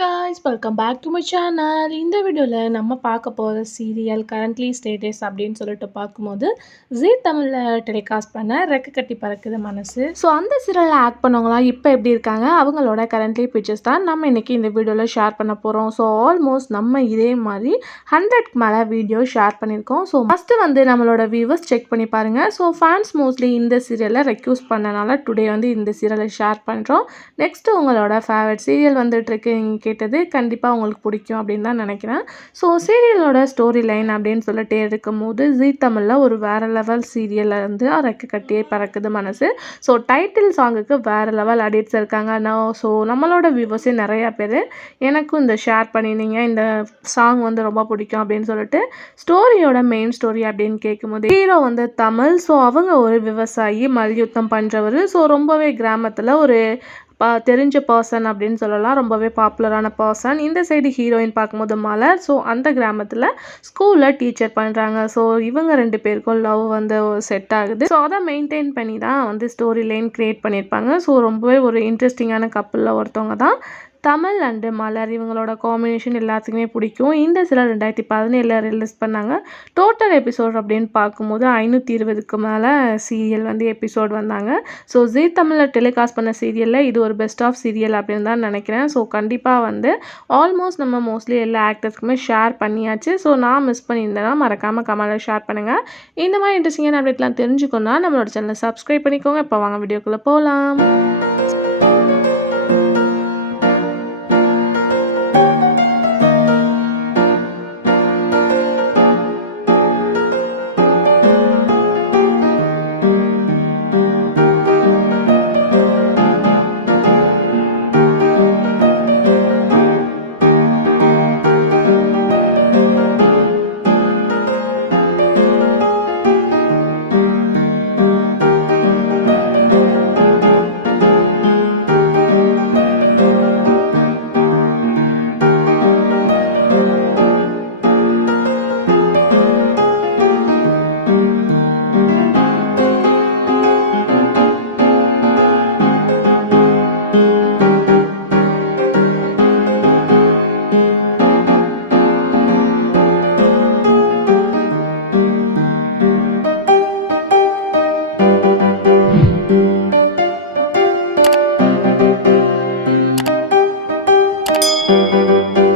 guys, welcome back to my channel. இந்த வீடியோவில் நம்ம பார்க்க போகிற சீரியல் கரண்ட்லி ஸ்டேட்டஸ் அப்படின்னு சொல்லிட்டு பார்க்கும்போது ஜீ தமிழில் டெலிகாஸ்ட் பண்ண ரெக்க கட்டி பறக்குது மனசு. ஸோ அந்த சீரியலில் ஆக்ட் பண்ணவங்களாம் இப்போ எப்படி இருக்காங்க, அவங்களோட கரண்ட்லி பிக்சர்ஸ் தான் நம்ம இன்றைக்கி இந்த வீடியோவில் ஷேர் பண்ண போகிறோம். ஸோ ஆல்மோஸ்ட் நம்ம இதே மாதிரி 100க்கு மேலே வீடியோ ஷேர் பண்ணியிருக்கோம். ஸோ ஃபஸ்ட்டு வந்து நம்மளோட வியூவர்ஸ் செக் பண்ணி பாருங்கள். ஸோ ஃபேன்ஸ் மோஸ்ட்லி இந்த சீரியலை ரெக்யூஸ் பண்ணனால டுடே வந்து இந்த சீரியலை ஷேர் பண்ணுறோம். நெக்ஸ்ட்டு உங்களோட ஃபேவரட் சீரியல் வந்துட்டுருக்கு கேட்டது கண்டிப்பாக உங்களுக்கு பிடிக்கும் அப்படின்னு தான் நினைக்கிறேன். ஸோ சீரியலோட ஸ்டோரி லைன் அப்படின்னு சொல்லிட்டே இருக்கும்போது ஜீ தமிழில் ஒரு வேறு லெவல் சீரியலில் வந்து ரெக்க கட்டியே பறக்குது மனசு. ஸோ டைட்டில் சாங்குக்கு வேறு லெவல் அடிட்ஸ் இருக்காங்க. ஸோ நம்மளோட வியூவர்ஸே நிறையா பேர் எனக்கும் இந்த ஷேர் பண்ணியிருந்தீங்க, இந்த சாங் வந்து ரொம்ப பிடிக்கும் அப்படின்னு சொல்லிட்டு. ஸ்டோரியோட மெயின் ஸ்டோரி அப்படின்னு கேட்கும்போது ஹீரோ வந்து தமிழ். ஸோ அவங்க ஒரு விவசாயி, மல்யுத்தம் பண்ணுறவர். ஸோ ரொம்பவே கிராமத்தில் ஒரு தெரிஞ்ச பர்சன் அப்படின்னு சொல்லலாம், ரொம்பவே பாப்புலரான பர்சன். இந்த சைடு ஹீரோயின் பார்க்கும்போது மலர். ஸோ அந்த கிராமத்தில் ஸ்கூலில் டீச்சர் பண்ணுறாங்க. ஸோ இவங்க 2 பேருக்கும் லவ் வந்து செட் ஆகுது. ஸோ அதை மெயின்டைன் பண்ணி தான் வந்து ஸ்டோரி லைன் க்ரியேட் பண்ணியிருப்பாங்க. ஸோ ரொம்பவே ஒரு இன்ட்ரெஸ்டிங்கான கப்பலில் ஒருத்தவங்க தான் தமிழ் அண்டு மலர். இவங்களோட காம்பினேஷன் எல்லாத்துக்குமே பிடிக்கும். இந்த சில 2017 ரிலீஸ் பண்ணாங்க. டோட்டல் எபிசோட் அப்படின்னு பார்க்கும்போது 520க்கு மேலே சீரியல் வந்து எபிசோட் வந்தாங்க. ஸோ ஜீ தமிழில் டெலிகாஸ்ட் பண்ண சீரியலில் இது ஒரு பெஸ்ட் ஆஃப் சீரியல் அப்படின்னு தான் நினைக்கிறேன். ஸோ கண்டிப்பாக வந்து ஆல்மோஸ்ட் நம்ம மோஸ்ட்லி எல்லா ஆக்டர்ஸ்க்குமே ஷேர் பண்ணியாச்சு. ஸோ நான் மிஸ் பண்ணியிருந்தேன்னா மறக்காமல் கமெண்ட்டில் ஷேர் பண்ணுங்கள். இந்த மாதிரி இன்ட்ரெஸ்டிங்கான அப்டேட்லாம் தெரிஞ்சுக்கணுன்னா நம்மளோட சேனலை சப்ஸ்கிரைப் பண்ணிக்கோங்க. இப்போ வாங்க வீடியோக்குள்ளே போகலாம். Thank you.